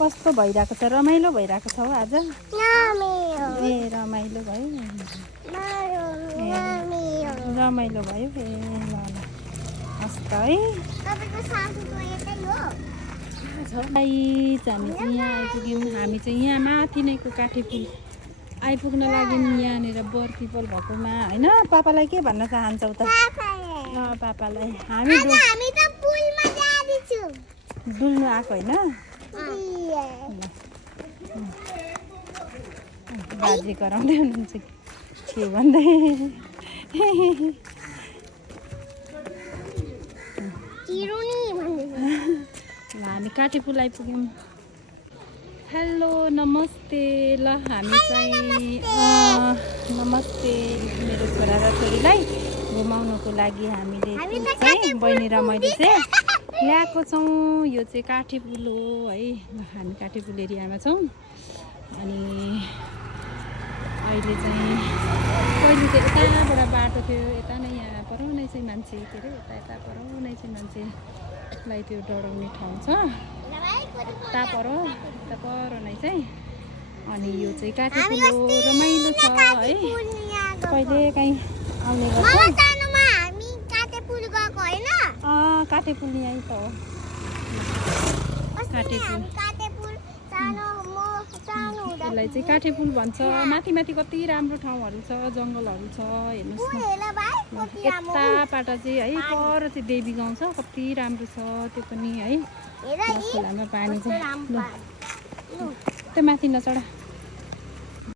कस्तो भइरहेको छ रमाइलो भइरहेको छ हौ आज ए रमाइलो भयो रमाइलो भयो ए ल ल हस् त है गाइस हामी चाहिँ यहाँ आइपुग्यौँ हामी चाहिँ यहाँ माथि नैको काठे पुल आइपुग्न लागि यहाँनिर बर पिपल भएकोमा होइन पापालाई के भन्न चाहन्छौ त ल पापालाई हामी डुल्नु आएको होइन बाजे कराउँदै हुनुहुन्छ के भन्दै हामी काठे पुल आइपुग्यौँ हेलो नमस्ते ल हामी चाहिँ नमस्ते मेरो छोरा र छोरीलाई घुमाउनुको लागि हामीले चाहिँ बहिनी र मैले चाहिँ ल्याएको छौँ यो चाहिँ काठे पुल हो है हामी काठे पुल एरियामा छौँ अनि अहिले चाहिँ पहिले चाहिँ यताबाट बाटो थियो यता नै यहाँ पर नै चाहिँ मान्छे के अरे यता पर नै चाहिँ मान्छेलाई त्यो डराउने ठाउँ छ यता पर नै चाहिँ अनि यो चाहिँ काठे पुल हो रमाइलो छ है कहिले काहीँ आउने गर्छ काठे पुल यहीँ त हो काठे पुल यसलाई चाहिँ काठे पुल भन्छ माथि माथि कति राम्रो ठाउँहरू छ जङ्गलहरू छ हेर्नुहोस् न यताबाट चाहिँ है पर चाहिँ देवी गाउँ छ कति राम्रो छ त्यो पनि है खोलामा पानी चाहिँ त्यो माथि नचढ